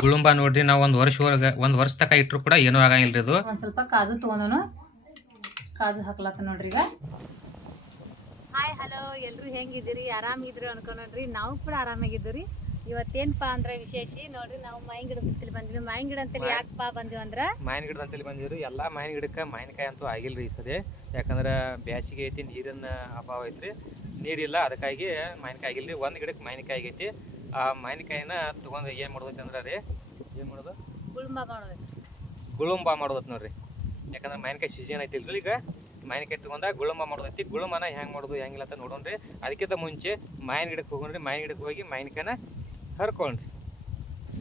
ಗುಳುಂಬ ನೋಡ್ರಿ ನಾವು ಒಂದು ವರ್ಷ ಒಂದು ವರ್ಷ ತಕ ಇಟ್ರು ಕೂಡ ಏನು ಆಗಿಲ್ಲ ಇದು. ಒಂದ್ ಸ್ವಲ್ಪ ಕಾಜು ತಗೊಂಡನು. ಕಾಜು ಹಾಕ್ಲತ್ತ ನೋಡ್ರಿ ಈಗ. ಹಾಯ್ ಹಲೋ ಎಲ್ರು ಹೆಂಗಿದ್ದೀರಿ? ಆರಾಮಿದ್ರಿ ಅನ್ಕೊಂಡ್ರಿ? ನಾವು ಕೂಡ ಆರಾಮಾಗಿದ್ದೀರಿ ಇವತ್ತೇನ್ಪಾ ಅಂದ್ರೆ ವಿಶೇಷ? ನೋಡ್ರಿ ನಾವು ಮಾವಿನ ಗಿಡ ಅಂತೇಳಿ ಬಂದ್ವಿ. ಮಾವಿನ ಗಿಡ ಅಂತೇಳಿ ಯಾಕಪ್ಪ ಬಂದ್ವಿ ಅಂದ್ರ? ಮಾವಿನ ಗಿಡ ಅಂತೇಳಿ ಬಂದಿದ್ರು ಎಲ್ಲಾ ಮಾವಿನ ಗಿಡಕ್ಕೆ ಮಾವಿನಕಾಯಿ ಅಂತೂ ಆಗಿಲ್ರಿ ಈ ಸದೆ ಯಾಕಂದ್ರೆ ಬ್ಯಾಸಿಗೆ ಐತಿ ನೀರಿನ ಅಭಾವ ಐತ್ರಿ. ನೀರಿಲ್ಲ ಅದಕ್ಕಾಗಿ ಮಾವಿನಕಾಯಿ ಆಗಿಲ್ರಿ. ಒಂದ್ ಗಿಡಕ್ಕೆ ಮಾವಿನಕಾಯಿ ಆಗೈತಿ. ಆ ಮಾವಿನಕಾಯಿನ ತಗೊಂಡು ಏನು ಮಾಡೋದೈತಿ ಅಂದ್ರೆ ರೀ? ಏನು ಮಾಡೋದು? ಗುಳುಂಬ ಮಾಡೋದು. ಗುಳುಂಬ ಮಾಡೋದತ್ ನೋಡ್ರಿ. ಯಾಕಂದ್ರೆ ಮಾವಿನಕಾಯಿ ಸೀಸನ್ ಐತಿಲ್ರಿ ಈಗ. ಮಾವಿನಕಾಯಿ ತಗೊಂಡ ಗುಳುಂಬ ಮಾಡೋದೈತಿ. ಗುಳುಂಬನ ಹೆಂಗ್ ಮಾಡೋದು ಹೆಂಗಿಲ್ಲ ಅಂತ ನೋಡೋಣ್ರಿ ಅದಕ್ಕಿಂತ ಮುಂಚೆ ಮಾವಿನ ಗಿಡಕ್ಕೆ ಹೋಗೋಣ್ರಿ. ಮಾವಿನ ಗಿಡಕ್ಕೆ ಹೋಗಿ ಮಾವಿನಕಾಯಿನ ಹರ್ಕೊಂಡ್ರಿ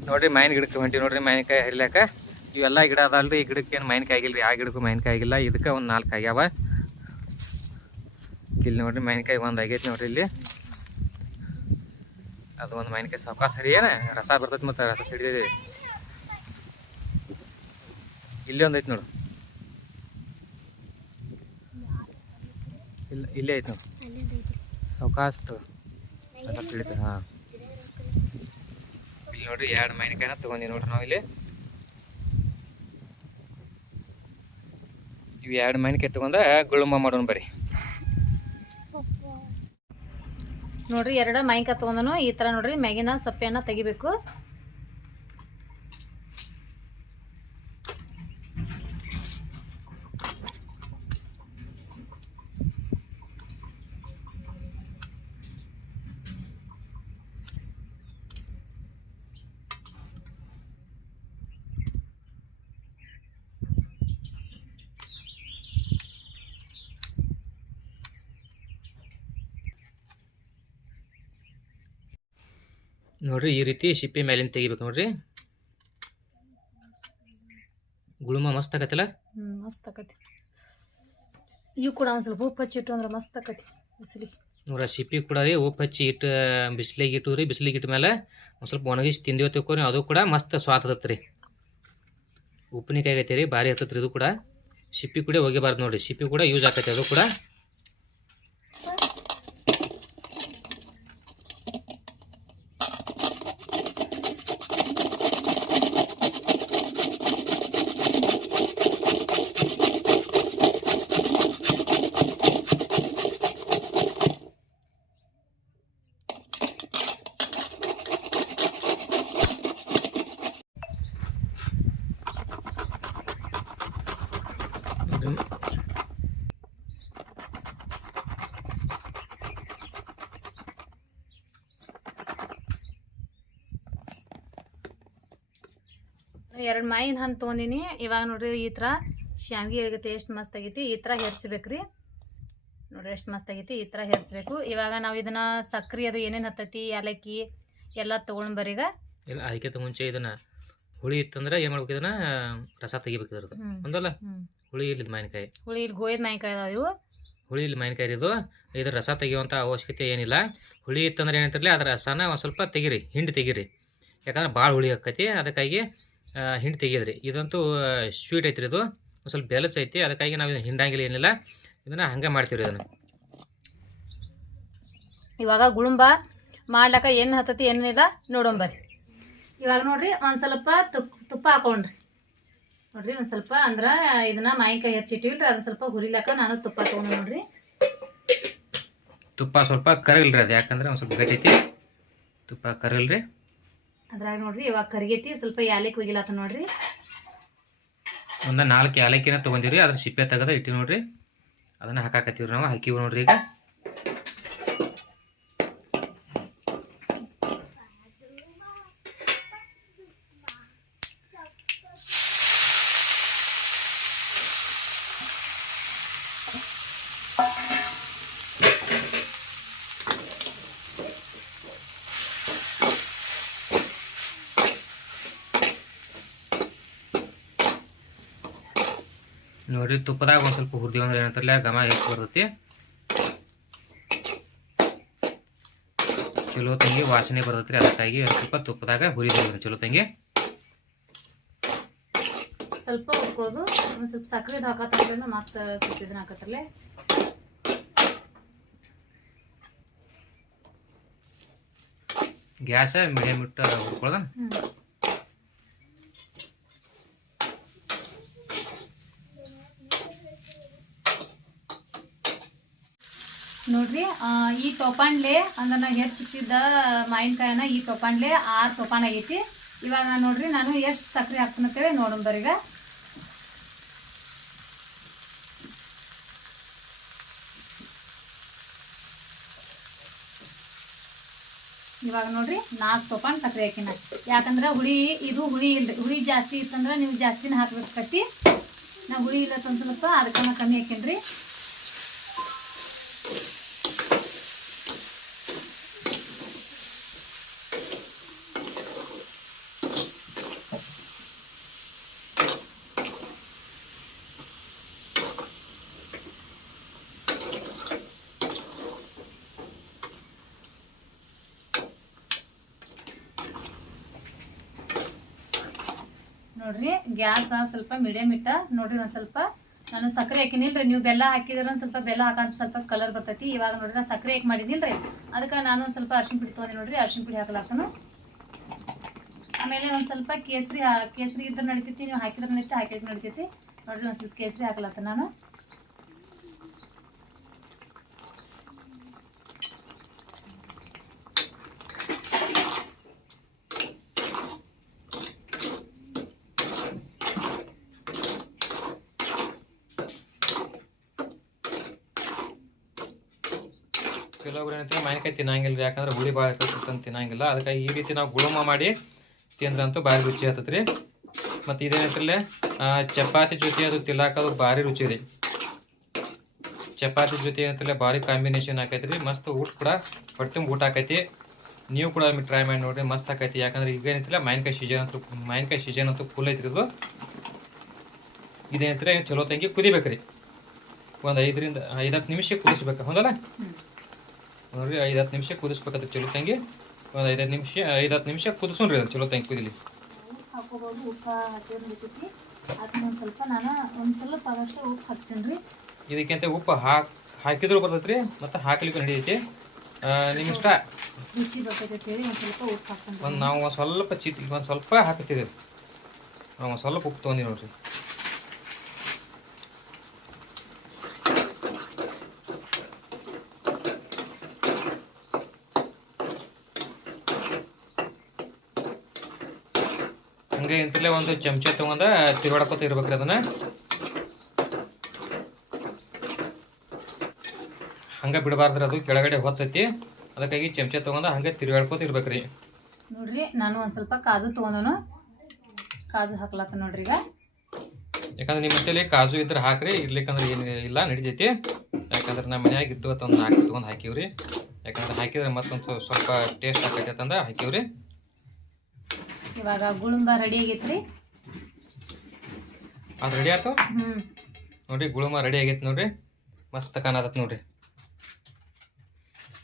ನೋಡ್ರಿ ಮಾವಿನ ಗಿಡಕ್ಕೆ ಹೊಂಟಿ ನೋಡ್ರಿ ಮಾವಿನಕಾಯಿ ಹರಿಲಾಕ ಇವೆಲ್ಲ ಗಿಡ ಅದಲ್ರಿ ಈ ಗಿಡಕ್ಕೆ ಏನು ಮಾವಿನಕಾಯಿ ಆಗಿಲ್ರಿ? ಆ ಗಿಡಕ್ಕೂ ಮಾವಿನಕಾಯಿ ಆಗಿಲ್ಲ. ಇದಕ್ಕೆ ಒಂದು ನಾಲ್ಕು ಆಗ್ಯಾವ. ಇಲ್ಲಿ ನೋಡ್ರಿ ಮಾವಿನಕಾಯಿ ಒಂದು ಆಗೈತಿ ನೋಡ್ರಿ ಇಲ್ಲಿ. ಅದು ಒಂದು ಮಾವಿನಕಾಯಿ ಸಾವಕಾಶ ಸರಿ ಏನ? ರಸ ಬರ್ತೈತಿ ಮತ್ತು, ರಸ ಸಿಡಿದಿದೆ. ಇಲ್ಲಿ ಒಂದು ಐತಿ ನೋಡು. ಇಲ್ಲ, ಇಲ್ಲೇ ಐತಿ ನೋಡು. ಸಾವಕಾಸ್ತು ಸಿಡಿತ ಹಾಂ. ಇಲ್ಲಿ ನೋಡ್ರಿ ಎರಡು ಮಾವಿನಕಾಯಿನ ತಗೊಂಡಿ ನೋಡ್ರಿ ನಾವು ಇಲ್ಲಿ. ಇವು ಎರಡು ಮಾವಿನಕಾಯಿ ತಗೊಂಡ ಗುಳುಮ ಮಾಡೋಣ ಬರ್ರಿ. ನೋಡ್ರಿ ಎರಡು ಮೈಕ ತಗೊಂಡನು ಈ ತರ ನೋಡ್ರಿ ಮ್ಯಾಗಿನ ಸೊಪ್ಪೆಯನ್ನ ತೆಗಿಬೇಕು. ನೋಡ್ರಿ ಈ ರೀತಿ ಸಿಪ್ಪೆ ಮೇಲಿಂದ ತೆಗಿಬೇಕು ನೋಡ್ರಿ. ಗುಳುಮ ಮಸ್ತ್ ಆಗತ್ತಲ್ಲ? ಹ್ಮ್ ಮಸ್ತ್ ಆಕತಿ ಇವು ಕೂಡ ಒಂದ್ ಸ್ವಲ್ಪ ಉಪ್ಪು ಹಚ್ಚಿಟ್ಟು ಅಂದ್ರೆ ಮಸ್ತ್ ಆಕತಿ ಬಿಸಿಲಿ ನೋಡ್ರಿ ಸಿಪ್ಪಿ ಕೂಡ ರೀ ಉಪ್ಪು ಹಚ್ಚಿ ಇಟ್ಟು ಬಿಸಿಲಿಗೆ ಇಟ್ಟು ರೀ ಬಿಸಿಲಿಗೆ ಇಟ್ಟ ಮೇಲೆ ಒಂದು ಸ್ವಲ್ಪ ಒಣಗಿಸಿ ತಿಂದಿವ ತಿಳ್ಕೊರಿ ಅದು ಕೂಡ ಮಸ್ತ್ ಸ್ವಾದ ಹತ್ತತ್ರಿ ಉಪ್ಪಿನಕಾಯಿ ಆಗೈತೆ ರೀ ಭಾರಿ ಹತ್ತತ್ರಿ ಇದು ಕೂಡ. ಸಿಪ್ಪಿ ಕೂಡ ಹೋಗಿಬಾರ್ದು ನೋಡ್ರಿ ಸಿಪ್ಪಿ ಕೂಡ ಯೂಸ್ ಆಕತೆ ಅದು ಕೂಡ. ಎರಡು ಮಾಯಿನ ಹಣ್ಣು ತೊಗೊಂಡಿನಿ. ಇವಾಗ ನೋಡ್ರಿ ಈ ಥರ ಶಾವಿಗೆ ಆಗೈತಿ ಎಷ್ಟು ಮಸ್ತ್ ಆಗೈತಿ. ಈ ಥರ ಹೆರ್ಚ್ಬೇಕ್ರಿ. ನೋಡ್ರಿ ಎಷ್ಟು ಮಸ್ತ್ ಆಗೈತಿ. ಈ ಥರ ಹೆರ್ಚ್ಬೇಕು. ಇವಾಗ ನಾವು ಇದನ್ನ ಸಕ್ರೆ ಅದು ಏನೇನು ಹತ್ತೈತಿ ಏಲಕ್ಕಿ ಎಲ್ಲ ತೊಗೊಂಡ್ಬರೀಗ ಇಲ್ಲ ಅದಕ್ಕಿಂತ ಮುಂಚೆ ಇದನ್ನ ಹುಳಿ ಇತ್ತಂದ್ರೆ ಏನು ಮಾಡ್ಬೇಕು ಇದನ್ನ ರಸ ತೆಗಿಬೇಕು ಇದ್ರದ್ದು. ಒಂದಲ್ಲ? ಹುಳಿ ಇಲ್ಲದ ಮಾವಿನಕಾಯಿ. ಹುಳಿ ಇಲ್ಲಿ ಗೋಯದ ಮಾವಿನಕಾಯಿ ಅದಾವ ಇವು. ಹುಳಿ ಇಲ್ಲಿ ಮಾವಿನಕಾಯಿ ಇದು. ಇದ್ರ ರಸ ತೆಗೆಯುವಂಥ ಅವಶ್ಯಕತೆ ಏನಿಲ್ಲ. ಹುಳಿ ಇತ್ತಂದ್ರೆ ಏನಂತಿರಲಿ ಅದ್ರ ರಸನ ಒಂದು ಸ್ವಲ್ಪ ತೆಗಿರಿ ಹಿಂಡಿ ತೆಗಿರಿ. ಯಾಕಂದ್ರೆ ಭಾಳ ಹುಳಿ ಆಕೈತಿ ಅದಕ್ಕಾಗಿ ಹಿಂಡು ತೆಗಿದ್ರಿ. ಇದಂತೂ ಸ್ವೀಟ್ ಐತ್ರಿ ಇದು. ಒಂದು ಸ್ವಲ್ಪ ಬೆಲಸ್ ಐತಿ ಅದಕ್ಕಾಗಿ ನಾವು ಇದನ್ನ ಹಿಂಡಂಗಿಲ್ಲ ಏನಿಲ್ಲ. ಇದನ್ನ ಹಂಗೆ ಮಾಡ್ತೀವಿ ಇದನ್ನು. ಇವಾಗ ಗುಳುಂಬ ಮಾಡ್ಲಾಕ ಏನು ಹತ್ತತಿ ಏನಿಲ್ಲ ನೋಡೋಂಬರ್ರಿ ಇವಾಗ ನೋಡ್ರಿ ಒಂದು ಸ್ವಲ್ಪ ತುಪ್ಪ ತುಪ್ಪ ಹಾಕೊಂಡ್ರಿ. ನೋಡ್ರಿ ಒಂದು ಸ್ವಲ್ಪ ಅಂದ್ರೆ ಇದನ್ನ ಮಾಯಿಕಾಯಿ ಹೆಚ್ಚಿಟ್ಟಿಲ್ರಿ ಅದು ಸ್ವಲ್ಪ ಹುರಿಲಾಕ ನಾನು ತುಪ್ಪ ತೊಗೊಂಡು ನೋಡ್ರಿ. ತುಪ್ಪ ಸ್ವಲ್ಪ ಕರಗಿಲ್ರಿ ಅದು ಯಾಕಂದ್ರೆ ಒಂದು ಸ್ವಲ್ಪ ಗಟ್ಟಿ ಐತಿ. ತುಪ್ಪ ಕರಗಿಲ್ರಿ. ಅದ್ರಾಗ ನೋಡ್ರಿ ಇವಾಗ ಕರಿಗೈತಿ ಸ್ವಲ್ಪ ಯಾಲಕ್ಕಿ ಹೋಗಿಲತ್ತ ನೋಡ್ರಿ. ಒಂದು ನಾಲ್ಕು ಯಾಲಕ್ಕಿನ ತೊಗೊಂಡಿವ್ರಿ ಅದ್ರ ಸಿಪ್ಪೆ ತೆಗೆದ ಇಟ್ಟಿವಿ ನೋಡ್ರಿ. ಅದನ್ನ ಹಾಕಾಕತ್ತೀವ್ರಿ ನಾವು ಹಾಕಿವಿ ನೋಡ್ರಿ ಈಗ. ನೋಡ್ರಿ ತುಪ್ಪದಾಗ ಒಂದು ಸ್ವಲ್ಪ ಹುರಿದಿ ಅಂದ್ರೆ ಏನಂತಾರಲ್ಲ ಘಮ ಹೆಚ್ಚು ಬರ್ತೈತಿ. ಚಲೋ ತಂಗಿ ವಾಸನೆ ಬರ್ತೈತ್ರಿ ಅದಕ್ಕಾಗಿ ಒಂದು ಸ್ವಲ್ಪ ತುಪ್ಪದಾಗ ಹುರಿದೀವಿ ಚಲೋ ತಂಗಿ. ಸ್ವಲ್ಪ ಹುರ್ಕೊಳ್ಳೋದು ಒಂದು ಸ್ವಲ್ಪ ಸಕ್ಕರೆ ಹಾಕತ್ತಂದ್ರೆ ಮತ್ತೆ ಸ್ವಲ್ಪ ಇದನ್ನ ಹಾಕತ್ತಲ್ಲೇ ಗ್ಯಾಸ ಮೀಡಿಯಮ್ ಇಟ್ಟು ಹುರ್ಕೊಳ್ಳೋದ ನೋಡ್ರಿ ಈ ತೊಪಾಂಡ್ಲೆ ಅಂದ್ರೆ ನಾ ಹೆಚ್ಚಿಟ್ಟಿದ್ದ ಮಾವಿನಕಾಯಿನ, ಈ ತೊಪಾಂಡ್ಲೆ ಆರು ತೊಪಾನ್ ಆಗೈತಿ ಇವಾಗ ನಾನು ನೋಡ್ರಿ, ನಾನು ಎಷ್ಟು ಸಕ್ಕರೆ ಹಾಕ್ಕೊಂತೇವೆ ನೋಡೋಣ ಬರೀಗ ಇವಾಗ ನೋಡ್ರಿ ನಾಲ್ಕು ತೊಪಾನ್ ಸಕ್ಕರೆ ಹಾಕಿನ ಯಾಕಂದ್ರೆ ಹುಳಿ, ಇದು ಹುಳಿ ಇಲ್ರಿ, ಹುಳಿ ಜಾಸ್ತಿ ಇತ್ತಂದ್ರೆ ನೀವು ಜಾಸ್ತಿನ ಹಾಕ್ಬೇಕತಿ ನಾ ಹುಳಿ ಇಲ್ಲ ಸ್ವಲ್ಪ ಅದಕ್ಕೆ ಕಮ್ಮಿ ಹಾಕೇನ್ರಿ. ನೋಡ್ರಿ, ಗ್ಯಾಸ್ ಸ್ವಲ್ಪ ಮೀಡಿಯಮ್ ಇಟ್ಟ, ನೋಡ್ರಿ ಒಂದ್ ಸ್ವಲ್ಪ, ನಾನು ಸಕ್ಕರೆ ಹಾಕಿನಿಲ್ರಿ, ನೀವು ಬೆಲ್ಲ ಹಾಕಿದ್ರೆ ಸ್ವಲ್ಪ ಬೆಲ್ಲ ಹಾಕಂತ ಸ್ವಲ್ಪ ಕಲರ್ ಬರ್ತೈತಿ. ಇವಾಗ ನೋಡ್ರಿ ನಾ ಸಕ್ಕರೆ ಹಾಕಿ ಮಾಡಿದಿಲ್ರಿ ಅದಕ್ಕೆ ನಾನು ಒಂದ್ ಸ್ವಲ್ಪ ಅರ್ಶಿಣ ಪುಡಿ ತೊಗೊಂಡೆ ನೋಡ್ರಿ ಅರ್ಶಿಣ ಪುಡಿ ಹಾಕಲಾಕನು ಆಮೇಲೆ ಒಂದ್ ಸ್ವಲ್ಪ ಕೇಸರಿ ಕೇಸರಿ ಇದ್ರೆ ನಡಿತೈತಿ, ನೀವು ಹಾಕಿದ್ರೆ ನಡೀತಿ ಹಾಕಿದ್ರೆ ನಡಿತೈತಿ. ನೋಡ್ರಿ ಒಂದ್ ಸ್ವಲ್ಪ ಕೇಸರಿ ಹಾಕ್ಲತ್ತ ನಾನು. ಕೆಲವೊಬ್ರು ಏನಂತಾರೆ ಮಾವಿನಕಾಯಿ ತಿನ್ನಂಗಿಲ್ಲ ಯಾಕಂದ್ರೆ ಹುಳಿ ಭಾಳ ಅಂತ ತಿನ್ನಂಗಿಲ್ಲ. ಅದಕ್ಕಾಗಿ ಈ ರೀತಿ ನಾವು ಗುಳುಮ ಮಾಡಿ ತಿಂದ್ರಂತೂ ಭಾರಿ ರುಚಿ ಆಗ್ತದೆ ರೀ ಮತ್ತು ಇದೇನೈತ್ರಲ್ಲೇ ಚಪಾತಿ ಜೊತೆ ಅದು ತಿನ್ನಾಕ ಅದು ಭಾರಿ ರುಚಿ ರೀ. ಚಪಾತಿ ಜೊತೆ ಏನಂತಲೇ ಭಾರಿ ಕಾಂಬಿನೇಷನ್ ಆಕೈತಿ ರೀ ಮಸ್ತ್ ಊಟ ಕೂಡ ಹೊಟ್ಟೆ ಊಟ ಆಕೈತಿ. ನೀವು ಕೂಡ ಒಮ್ಮೆ ಟ್ರೈ ಮಾಡಿ ನೋಡಿರಿ, ಮಸ್ತ್ ಆಕೈತಿ. ಯಾಕಂದ್ರೆ ಈಗ ಏನೈತಿಲ್ಲ ಮಾವಿನಕಾಯಿ ಸೀಜನ್ ಅಂತೂ, ಮಾವಿನಕಾಯಿ ಸೀಸನ್ ಅಂತೂ ಫುಲ್ ಐತ್ರಿ ಇದು. ಇದೇನೈತ್ರಿ ಚಲೋ ತಂಗಿ ಕುದಿಬೇಕ್ರಿ. ಒಂದು ಐದರಿಂದ, ಐದು ಹತ್ತು ನಿಮಿಷ ಕುದಿಸ್ಬೇಕು. ಹೌದಲ್ಲ. ನೋಡ್ರಿ ಐದು ಹತ್ತು ನಿಮಿಷ ಕುದಿಸ್ಬೇಕಾದ್ರೆ ಚಲೋ ತಂಗಿ. ಒಂದು ಐದು ನಿಮಿಷ ಐದು ಹತ್ತು ನಿಮಿಷ ಕುದಿಸೋಣ್ರಿ ಅದು ಚಲೋ ತಂಗಿ ಕುದಿಲಿ. ಉಪ್ಪು ಹಾಕೋಬೋದು ಉಪ್ಪು ಹಾಕಿ ನಡಿತೈತಿ ಅದನ್ನ ಸ್ವಲ್ಪ ನಾನು ಒಂದ್ ಸ್ವಲ್ಪ ಆದಷ್ಟು ಉಪ್ಪು ಹಾಕ್ತೀನಿ ರೀ ಇದಕ್ಕಿಂತ ಉಪ್ಪು ಹಾಕ್ ಹಾಕಿದ್ರು ಬರ್ತೈತ್ರಿ ಮತ್ತು ಹಾಕ್ಲಿಕ್ಕೂ ನಡೀತೈತಿ. ನಿಮ್ಮ ಇಷ್ಟ? ರುಚಿ ಬರ್ತೈತೆ ಹೇಳಿ ಒಂದ್ ಸ್ವಲ್ಪ ಉಪ್ಪು ಹಾಕ್ತೀನಿ ಒಂದು ನಾವು ಒಂದು ಸ್ವಲ್ಪ ಚಿತ್ ಒಂದು ಸ್ವಲ್ಪ ಹಾಕತ್ತೀವಿ ನಾವು ಒಂದು ಸ್ವಲ್ಪ ಉಪ್ಪು ತೊಗೊಂಡಿವಿ ನೋಡ್ರಿ. ಹಂಗೆ ಇಂತಲೇ ಒಂದು ಚಮಚ ತಗೊಂಡ ತಿರ್ಗಾಡ್ಕೊತ ಇರ್ಬೇಕ್ರಿ ಅದನ್ನ. ಹಂಗೆ ಬಿಡಬಾರ್ದ್ರಿ ಅದು ಕೆಳಗಡೆ ಹೊತ್ತೈತಿ. ಅದಕ್ಕಾಗಿ ಚಮಚ ತಗೊಂಡ ಹಂಗೆ ತಿರ್ಗಾಡ್ಕೊತ ಇರ್ಬೇಕ್ರಿ ನೋಡ್ರಿ ನಾನು ಒಂದು ಸ್ವಲ್ಪ ಕಾಜು ತಗೊಂಡನು. ಕಾಜು ಹಾಕ್ಲತ್ತ ನೋಡ್ರಿ ಈಗ. ಯಾಕಂದ್ರೆ ನಿಮ್ಮ ಮನೆಯಲ್ಲಿ ಕಾಜು ಇದ್ರೆ ಹಾಕ್ರಿ ಇರ್ಲಿಕ್ಕಂದ್ರೆ ಏನು ಇಲ್ಲ ನಡಿತೈತಿ. ಯಾಕಂದ್ರೆ ನಮ್ಮ ಮನ್ಯಾಗ ಇದ್ದು ಒಂದು ಹಾಕಿ ತೊಗೊಂಡು ಹಾಕಿವ್ರಿ. ಯಾಕಂದ್ರೆ ಹಾಕಿದ್ರೆ ಮತ್ತೊಂದು ಸ್ವಲ್ಪ ಟೇಸ್ಟ್ ಹಾಕೈತೆ ಅಂತಂದ್ರೆ ಹಾಕಿವ್ರಿ. ಇವಾಗ ಗುಳುಂಬ ರೆಡಿ ಆಗೈತ್ರಿ. ಅದು ರೆಡಿ ಆಯ್ತು? ಹ್ಮ್. ನೋಡ್ರಿ ಗುಳುಂಬ ರೆಡಿ ಆಗೈತೆ ನೋಡ್ರಿ. ಮಸ್ತ್ ಕಾಣತತ್ ನೋಡ್ರಿ.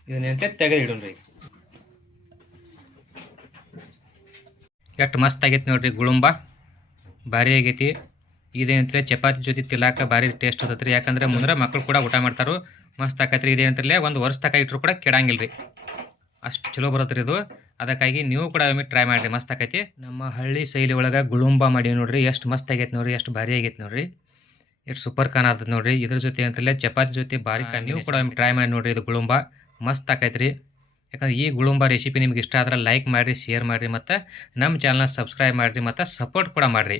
ಇದನ್ನಂತೆ ತೆಗೆದು ಇಡೋಣ್ರಿ? ಎಷ್ಟು ಮಸ್ತ್ ಆಗೈತೆ ನೋಡ್ರಿ ಗುಳುಂಬ. ಭಾರಿ ಆಗೈತಿ. ಇದೇನಂತಲೇ ಚಪಾತಿ ಜೊತೆ ತಿಲಾಕ ಭಾರಿ ಟೇಸ್ಟ್ ಹತ್ತತ್ರಿ ಯಾಕಂದ್ರೆ ಮುಂದ್ರೆ ಮಕ್ಳು ಕೂಡ ಊಟ ಮಾಡ್ತಾರೋ. ಮಸ್ತ್ ಆಕತ್ರಿ. ಇದೇನಂತಲೇ ಒಂದು ವರ್ಷ ತಕ ಇಟ್ಟರು ಕೂಡ ಕೆಡಂಗಿಲ್ಲ ರೀ ಅಷ್ಟು ಚಲೋ ಬರತ್ರಿ ಇದು. ಅದಕ್ಕಾಗಿ ನೀವು ಕೂಡ ಒಮ್ಮೆ ಟ್ರೈ ಮಾಡಿರಿ. ಮಸ್ತ್ ಆಕೈತಿ. ನಮ್ಮ ಹಳ್ಳಿ ಶೈಲಿ ಒಳಗೆ ಗುಳುಂಬ ಮಾಡಿ ನೋಡ್ರಿ, ಎಷ್ಟು ಮಸ್ತ್ ಆಗೈತೆ ನೋಡ್ರಿ, ಎಷ್ಟು ಭಾರಿ ಆಗೈತೆ ನೋಡ್ರಿ. ಎಷ್ಟು ಸೂಪರ್ ಕಾಣತದ ನೋಡ್ರಿ. ಇದ್ರ ಜೊತೆ ಅಂತಲೇ ಚಪಾತಿ ಜೊತೆ ಭಾರಿ ನೀವು ಕೂಡ ಒಮ್ಮೆ ಟ್ರೈ ಮಾಡಿ ನೋಡ್ರಿ ಇದು ಗುಳುಂಬ. ಮಸ್ತ್ ಆಕೈತ್ರಿ. ಯಾಕಂದ್ರೆ ಈ ಗುಳುಂಬ ರೆಸಿಪಿ ನಿಮ್ಗೆ ಇಷ್ಟ ಆದ್ರೆ ಲೈಕ್ ಮಾಡಿರಿ ಶೇರ್ ಮಾಡಿರಿ ಮತ್ತು ನಮ್ಮ ಚಾನಲ್ನ ಸಬ್ಸ್ಕ್ರೈಬ್ ಮಾಡಿರಿ ಮತ್ತು ಸಪೋರ್ಟ್ ಕೂಡ ಮಾಡಿರಿ.